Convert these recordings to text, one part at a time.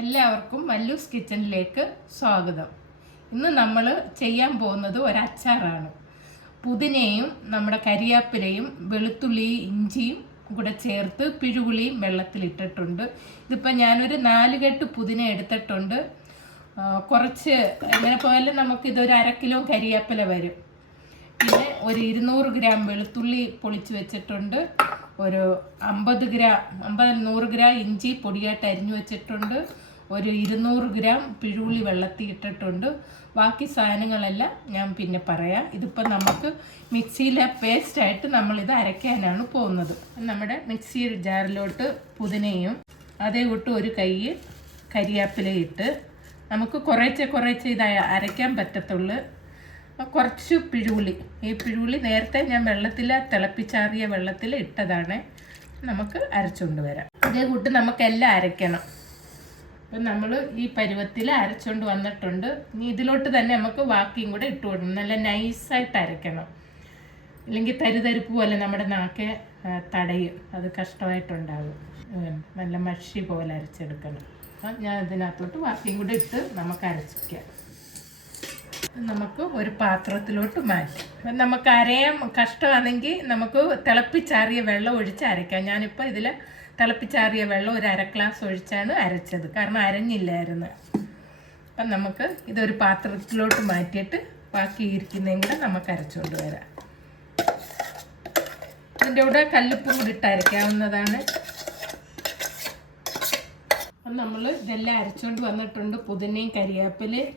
എല്ലാവർക്കും മല്ലൂസ് കിച്ചണിലേക്ക് സ്വാഗതം. ഇന്ന് നമ്മൾ ചെയ്യാൻ പോകുന്നത് ഒരു അച്ചാറാണ്. പുതിനയും നമ്മുടെ കരിയാപ്പിലയും വെളുത്തുള്ളിയും ഇഞ്ചിയും കൂടെ ചേർത്ത് പിഴുപുളിയും വെള്ളത്തിലിട്ടിട്ടുണ്ട്. ഇതിപ്പോൾ ഞാനൊരു 4 കെട്ട് പുതിന എടുത്തിട്ടുണ്ട്. കുറച്ച് എങ്ങനെ പോയാലും നമുക്കിതൊരു 1/2 കിലോ കരിയാപ്പില വരും. പിന്നെ ഒരു 200 ഗ്രാം വെളുത്തുള്ളി പൊളിച്ച് വെച്ചിട്ടുണ്ട്. ഒരു 100 ഗ്രാം ഇഞ്ചി പൊടിയായിട്ട് അരിഞ്ഞു വെച്ചിട്ടുണ്ട്. ഒരു 200 ഗ്രാം പിഴുപുളി വെള്ളത്തിൽ ഇട്ടിട്ടുണ്ട്. ബാക്കി സാധനങ്ങളെല്ലാം ഞാൻ പിന്നെ പറയാം. ഇതിപ്പോൾ നമുക്ക് മിക്സിയിലെ പേസ്റ്റായിട്ട് നമ്മളിത് അരയ്ക്കാനാണ് പോകുന്നത്. നമ്മുടെ മിക്സി ജാറിലോട്ട് പുതിനയും അതേ കൂട്ട് ഒരു കൈ കരിയാപ്പിലയിട്ട് നമുക്ക് കുറേശ്ശെ ഇത് അരയ്ക്കാൻ പറ്റത്തുള്ളൂ. കുറച്ച് പിഴുപുളി, ഈ പിഴുപുളി നേരത്തെ ഞാൻ തിളപ്പിച്ചാറിയ വെള്ളത്തിൽ ഇട്ടതാണ്. നമുക്ക് അരച്ചുകൊണ്ട് വരാം. അതേ കൂട്ട് നമുക്കെല്ലാം അരയ്ക്കണം. അപ്പം നമ്മൾ ഈ പരുവത്തിൽ അരച്ചുകൊണ്ട് വന്നിട്ടുണ്ട്. ഇനി ഇതിലോട്ട് തന്നെ നമുക്ക് ബാക്കിയും കൂടെ ഇട്ട് കൊടുക്കണം. നല്ല നൈസായിട്ട് അരയ്ക്കണം, അല്ലെങ്കിൽ തരിതരിപ്പ് പോലെ നമ്മുടെ നാക്കെ തടയും, അത് കഷ്ടമായിട്ടുണ്ടാകും. നല്ല മഷി പോലെ അരച്ചെടുക്കണം. അപ്പം ഞാൻ ഇതിനകത്തോട്ട് ബാക്കിയും കൂടെ ഇട്ട് നമുക്ക് അരച്ചിക്കാം. നമുക്ക് ഒരു പാത്രത്തിലോട്ട് മാറ്റാം. നമുക്ക് അരയാൻ കഷ്ടമാണെങ്കിൽ നമുക്ക് തിളപ്പിച്ചാറിയ വെള്ളം ഒഴിച്ച് അരയ്ക്കാം. ഞാനിപ്പോൾ ഇതിൽ തിളപ്പിച്ചാറിയ വെള്ളം ഒരു 1/2 ഗ്ലാസ് ഒഴിച്ചാണ് അരച്ചത്, കാരണം അരഞ്ഞില്ലായിരുന്നു. അപ്പം നമുക്ക് ഇതൊരു പാത്രത്തിലോട്ട് മാറ്റിയിട്ട് ബാക്കി ഇരിക്കുന്നതും കൂടെ നമുക്ക് അരച്ചുകൊണ്ട് വരാം. ഇതിൻ്റെ കൂടെ കല്ലുപ്പും കൂടി ഇട്ട് അരയ്ക്കാവുന്നതാണ്. അപ്പം നമ്മൾ ഇതെല്ലാം അരച്ചുകൊണ്ട് വന്നിട്ടുണ്ട്. പുതിനയും കരിയാപ്പിലയും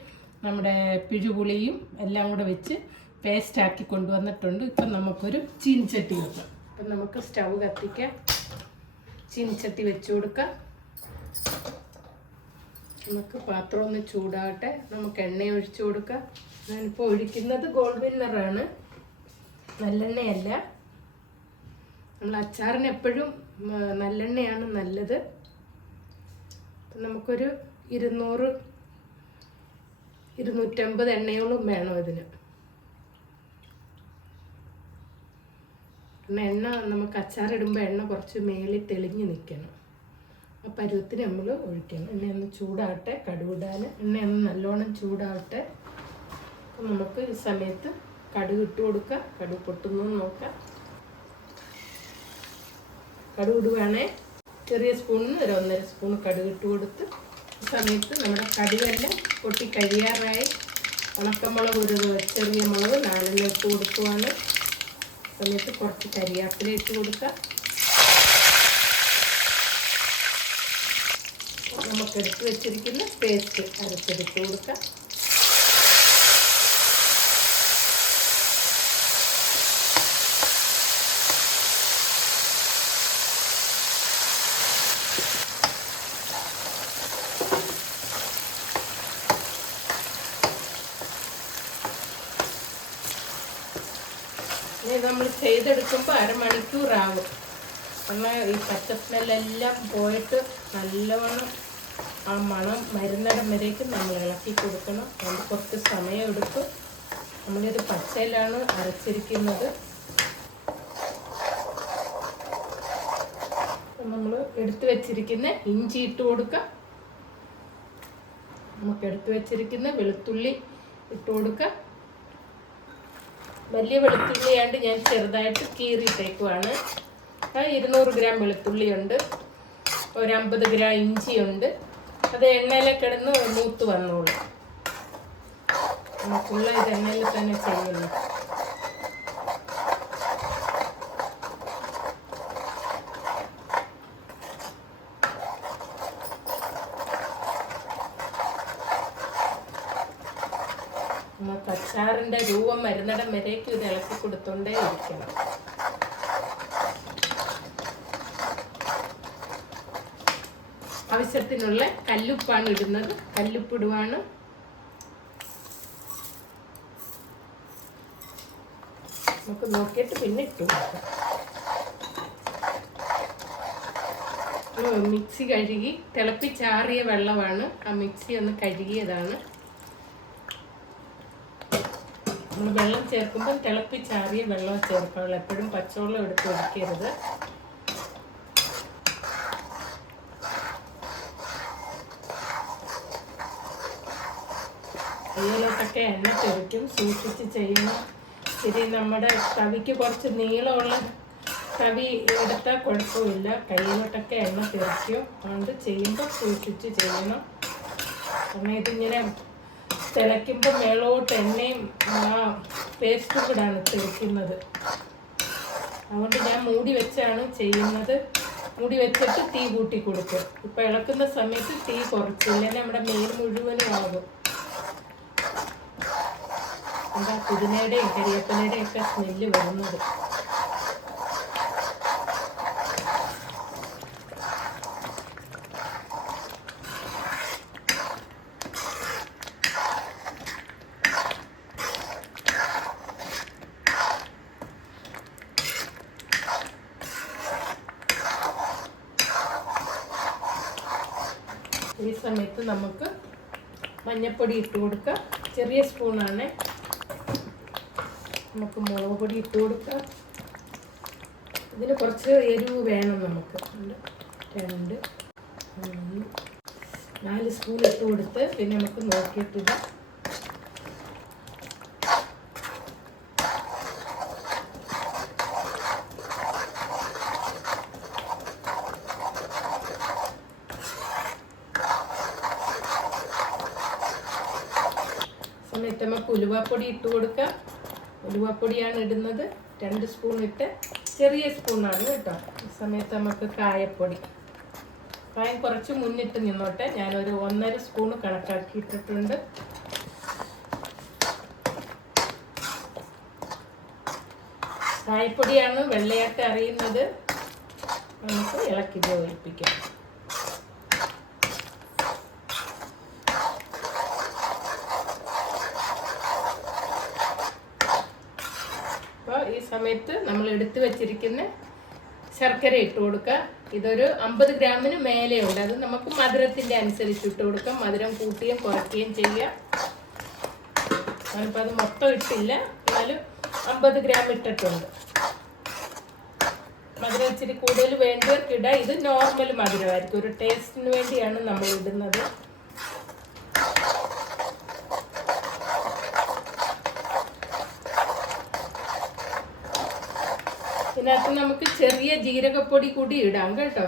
നമ്മുടെ പിഴുപുളിയും എല്ലാം കൂടെ വെച്ച് പേസ്റ്റാക്കി കൊണ്ടുവന്നിട്ടുണ്ട്. ഇപ്പം നമുക്കൊരു ചീനിച്ചട്ടി വെക്കാം. അപ്പം നമുക്ക് സ്റ്റൗ കത്തിക്കാം, ചീനിച്ചട്ടി വെച്ച് കൊടുക്കാം. നമുക്ക് പാത്രം ഒന്ന് ചൂടാകട്ടെ. നമുക്ക് എണ്ണ ഒഴിച്ചു കൊടുക്കാം. ഞാനിപ്പോൾ ഒഴിക്കുന്നത് ഗോൾഡ് വിന്നറാണ്, നല്ലെണ്ണയല്ല. നമ്മൾ അച്ചാറിന് എപ്പോഴും നല്ലെണ്ണയാണ് നല്ലത്. നമുക്കൊരു 200-250 എണ്ണയോളം വേണം ഇതിന്. എണ്ണ നമുക്ക് അച്ചാറിടുമ്പോൾ എണ്ണ കുറച്ച് മേളിൽ തെളിഞ്ഞ് നിൽക്കണം. ആ പരുവത്തിന് നമ്മൾ ഒഴിക്കണം. എണ്ണ ഒന്ന് ചൂടാകട്ടെ, കടുകിടാൻ എണ്ണ ഒന്ന് നല്ലോണം ചൂടാകട്ടെ. അപ്പം നമുക്ക് ഈ സമയത്ത് കടുക് ഇട്ട് കൊടുക്കാം. കടുക് പൊട്ടുന്നു നോക്കാം. കടുക് ഇടുവാണേ, ചെറിയ സ്പൂണിന് ഒരു 1.5 സ്പൂൺ കടുക് ഇട്ട് കൊടുത്ത് ഈ സമയത്ത് നമ്മുടെ കടുകെല്ലാം പൊട്ടി കഴിയാറായി. ഉണക്കമുളക് ഒരു ചെറിയ മുളക് 4 ഇട്ട് കൊടുക്കുവാണ്. സമയത്ത് കുറച്ച് കരിയാപ്പില ഇട്ട് കൊടുക്കാം. നമുക്കെടുത്ത് വെച്ചിരിക്കുന്ന പേസ്റ്റ് അരച്ചെടുത്ത് കൊടുക്കാം. നമ്മൾ ചെയ്തെടുക്കുമ്പോൾ 1/2 മണിക്കൂറാവും. എന്നാൽ ഈ പച്ച സ്മെല്ലെല്ലാം പോയിട്ട് നല്ലവണ്ണം ആ മണം മരുന്നിടം വരേക്കും നമ്മൾ ഇളക്കി കൊടുക്കണം. അതുകൊണ്ട് കുറച്ച് സമയം എടുക്കും. നമ്മളിത് പച്ചയിലാണ് അരച്ചിരിക്കുന്നത്. നമ്മൾ എടുത്തു വെച്ചിരിക്കുന്ന ഇഞ്ചി ഇട്ട് കൊടുക്കാം. നമുക്ക് എടുത്തു വെച്ചിരിക്കുന്ന വെളുത്തുള്ളി ഇട്ട് കൊടുക്കാം. വലിയ വെളുത്തുള്ളിയാണ്ട് ഞാൻ ചെറുതായിട്ട് കീറിയിട്ടേക്കുവാണ്. 200 ഗ്രാം വെളുത്തുള്ളിയുണ്ട്, ഒരു 50 ഗ്രാം ഇഞ്ചിയുണ്ട്. അത് എണ്ണയിലെ കിടന്ന് മൂത്ത് വന്നോളൂ. നമുക്കുള്ള ഇത് എണ്ണയിൽ തന്നെ ചെയ്യുന്നു. നമുക്ക് അച്ചാറിൻ്റെ രൂപം മരുന്നിടം വരേക്കും ഇത് ഇളക്കി കൊടുത്തോണ്ടേ ഇരിക്കണം. ആവശ്യത്തിനുള്ള കല്ലുപ്പാണ് ഇടുന്നത്. കല്ലുപ്പിടുവാണ്. നമുക്ക് നോക്കിയിട്ട് പിന്നെ ഇട്ട് കൊടുക്കാം. മിക്സി കഴുകി തിളപ്പിച്ചാറിയ വെള്ളമാണ്. ആ മിക്സി ഒന്ന് കഴുകിയതാണ്. നമ്മൾ വെള്ളം ചേർക്കുമ്പോൾ തിളപ്പിച്ചാറിയ വെള്ളം ചേർക്കാവുള്ളൂ. എപ്പോഴും പച്ചവെള്ളം എടുത്ത് ഒഴിക്കരുത്. കയ്യിലോട്ടൊക്കെ എണ്ണ തെറിക്കും, സൂക്ഷിച്ച് ചെയ്യണം. ശരി, നമ്മുടെ തവിക്ക് കുറച്ച് നീളമുള്ള തവി എടുത്താൽ കുഴപ്പമില്ല, കയ്യിലോട്ടൊക്കെ എണ്ണ തെറിക്കും. അതുകൊണ്ട് ചെയ്യുമ്പോൾ സൂക്ഷിച്ച് ചെയ്യണം. കാരണം ഇതിങ്ങനെ തിളയ്ക്കുമ്പോൾ മേളോട്ട് എണ്ണയും ആ പേസ്റ്റും കൂടാണ് തെറിക്കുന്നത്. അതുകൊണ്ട് ഞാൻ മൂടി വെച്ചാണ് ചെയ്യുന്നത്. മൂടി വെച്ചിട്ട് തീ കൂട്ടി കൊടുക്കും. ഇപ്പം ഇളക്കുന്ന സമയത്ത് തീ കുറച്ചില്ല, നമ്മുടെ മേൽ മുഴുവനും ആകും. എന്താ പുതിനയുടെയും കരിവേപ്പിലയുടെയും ഒക്കെ സ്മെല്ല് വരുന്നത്. ഈ സമയത്ത് നമുക്ക് മഞ്ഞൾപ്പൊടി ഇട്ട് കൊടുക്കാം. ചെറിയ സ്പൂണാണ്. നമുക്ക് മുളക് പൊടി ഇട്ട് കൊടുക്കാം. ഇതിന് കുറച്ച് എരിവ് വേണം നമുക്ക്. 2, 3, 4 സ്പൂൺ ഇട്ട് കൊടുത്ത് പിന്നെ നമുക്ക് നോക്കിയിട്ടില്ല. സമയത്ത് നമുക്ക് ഉലുവാപ്പൊടി ഇട്ട് കൊടുക്കാം. ഉലുവാപ്പൊടിയാണ് ഇടുന്നത്. 2 സ്പൂൺ ഇട്ട്, ചെറിയ സ്പൂണാണ് കേട്ടോ. ഈ സമയത്ത് നമുക്ക് കായപ്പൊടി, കായം കുറച്ച് മുന്നിട്ട് നിന്നോട്ടെ. ഞാനൊരു 1.5 സ്പൂൺ കണക്കാക്കി ഇട്ടിട്ടുണ്ട്. കായപ്പൊടിയാണ് വെള്ളയായിട്ട് അറിയുന്നത്. നമുക്ക് ഇളക്കി യോജിപ്പിക്കാം. ഈ സമയത്ത് നമ്മൾ എടുത്തു വെച്ചിരിക്കുന്ന ശർക്കര ഇട്ട് കൊടുക്കുക. ഇതൊരു 50 ഗ്രാമിന് മേലെയുണ്ട്. അത് നമുക്ക് മധുരത്തിൻ്റെ അനുസരിച്ച് ഇട്ട് കൊടുക്കാം. മധുരം കൂട്ടുകയും കുറയ്ക്കുകയും ചെയ്യാം. ഞാനിപ്പോൾ അത് മൊത്തം ഇട്ടില്ല, എന്നാലും 50 ഗ്രാം ഇട്ടിട്ടുണ്ട്. മധുരം ഇച്ചിരി കൂടുതൽ വേണ്ടവർക്ക് ഇടാം. ഇത് നോർമൽ മധുരമായിരിക്കും. ഒരു ടേസ്റ്റിന് വേണ്ടിയാണ് നമ്മൾ ഇടുന്നത്. ഇതിനകത്ത് നമുക്ക് ചെറിയ ജീരകപ്പൊടി കൂടി ഇടാം കേട്ടോ.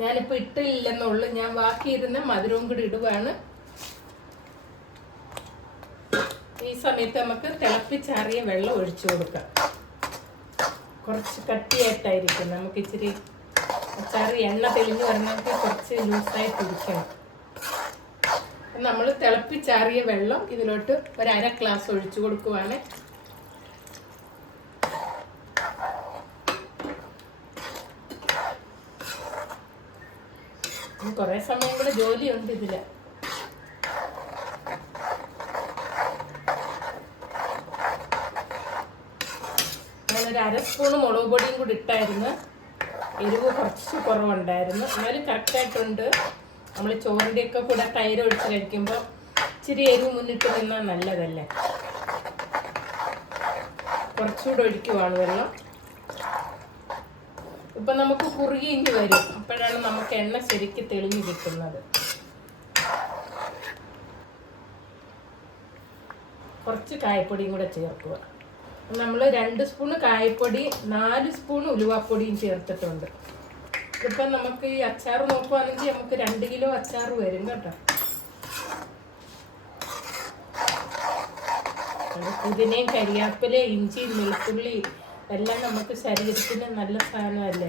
ഞാനിപ്പോൾ ഇട്ടില്ലെന്നുള്ളൂ. ഞാൻ ബാക്കിയിരുന്ന മധുരവും കൂടി ഇടുവാണ്. ഈ സമയത്ത് നമുക്ക് തിളപ്പിച്ചാറിയ വെള്ളം ഒഴിച്ചു കൊടുക്കാം. കുറച്ച് കട്ടിയായിട്ടായിരിക്കും. നമുക്ക് ഇച്ചിരി അച്ചാറ് എണ്ണ തെളിഞ്ഞ് വരണമെങ്കിൽ കുറച്ച് ലൂസായിട്ട് ഇരിക്കണം. നമ്മൾ തിളപ്പിച്ചാറിയ വെള്ളം ഇതിലോട്ട് 1/2 ഗ്ലാസ് ഒഴിച്ചു കൊടുക്കുവാണ്. കുറേ സമയം കൂടെ ജോലിയുണ്ട് ഇതിൽ. ഞാനൊരു 1/2 സ്പൂൺ മുളക് പൊടിയും കൂടി ഇട്ടായിരുന്നു. എരിവ് കുറച്ച് കുറവുണ്ടായിരുന്നു, എന്നാലും കറക്റ്റായിട്ടുണ്ട്. നമ്മൾ ചോറിൻ്റെയൊക്കെ കൂടെ തൈര് ഒഴിച്ച് കഴിക്കുമ്പോൾ ഇച്ചിരി എരിവ് മുന്നിട്ട് നിന്നാൽ നല്ലതല്ലേ. കുറച്ചുകൂടെ ഒഴിക്കുവാണ് വെള്ളം. ഇപ്പം നമുക്ക് കുറുകിയിഞ്ഞ് വരും. അപ്പോഴാണ് നമുക്ക് എണ്ണ ശരിക്ക് തെളിഞ്ഞ് കിട്ടുന്നത്. കുറച്ച് കായപ്പൊടിയും കൂടെ ചേർക്കുക. നമ്മൾ 2 സ്പൂൺ കായപ്പൊടി, 4 സ്പൂൺ ഉലുവാപ്പൊടിയും ചേർത്തിട്ടുണ്ട്. ഇപ്പം നമുക്ക് ഈ അച്ചാർ നോക്കുവാണെങ്കിൽ നമുക്ക് 2 കിലോ അച്ചാർ വരും കേട്ടോ. പുതിനയും കരിയാപ്പിലയും ഇഞ്ചിയും വെളുത്തുള്ളി എല്ലാം നമുക്ക് ശരീരത്തിന് നല്ല സാധനമല്ലേ.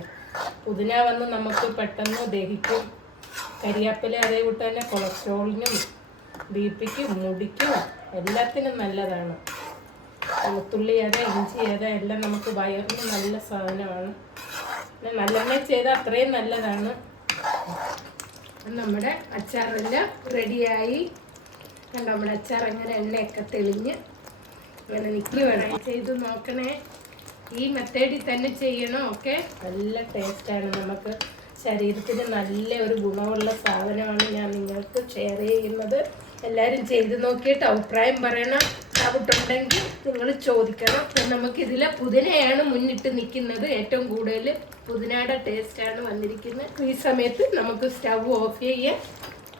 പുതിന വന്ന് നമുക്ക് പെട്ടെന്ന് ദഹിക്കും. കരിയാപ്പില അതേ കൂട്ട് തന്നെ കൊളസ്ട്രോളിനും ബിപിക്കും മുടിക്കും എല്ലാത്തിനും നല്ലതാണ്. വെളുത്തുള്ളി അതെ ഇഞ്ചി അതെ എല്ലാം നമുക്ക് വയറിന് നല്ല സാധനമാണ്. പിന്നെ നല്ലെണ്ണ ചെയ്താൽ അത്രയും നല്ലതാണ്. നമ്മുടെ അച്ചാറെല്ലാം റെഡിയായി. കണ്ടോ, നമ്മുടെ അച്ചാർ അങ്ങനെ എണ്ണയൊക്കെ തെളിഞ്ഞ് അങ്ങനെ നിൽക്കി വേണം. ചെയ്ത് നോക്കണേ. ഈ മെത്തേഡിൽ തന്നെ ചെയ്യണം. ഓക്കെ, നല്ല ടേസ്റ്റാണ്. നമുക്ക് ശരീരത്തിന് നല്ല ഒരു ഗുണമുള്ള സാധനമാണ് ഞാൻ നിങ്ങൾക്ക് ഷെയർ ചെയ്യുന്നത്. എല്ലാവരും ചെയ്ത് നോക്കിയിട്ട് അഭിപ്രായം പറയണം. ഡൗട്ടുണ്ടെങ്കിൽ നിങ്ങൾ ചോദിക്കണം. നമുക്കിതിൽ പുതിനയാണ് മുന്നിട്ട് നിൽക്കുന്നത്. ഏറ്റവും കൂടുതൽ പുതിനയുടെ ടേസ്റ്റാണ് വന്നിരിക്കുന്നത്. ഈ സമയത്ത് നമുക്ക് സ്റ്റവ് ഓഫ് ചെയ്യാം.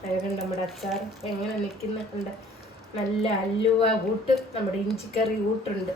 വേഗം നമ്മുടെ അച്ചാർ എങ്ങനെ നിൽക്കുന്നുണ്ട്. നല്ല അല്ലുവ കൂട്ട് നമ്മുടെ ഇഞ്ചിക്കറി കൂട്ടുണ്ട്.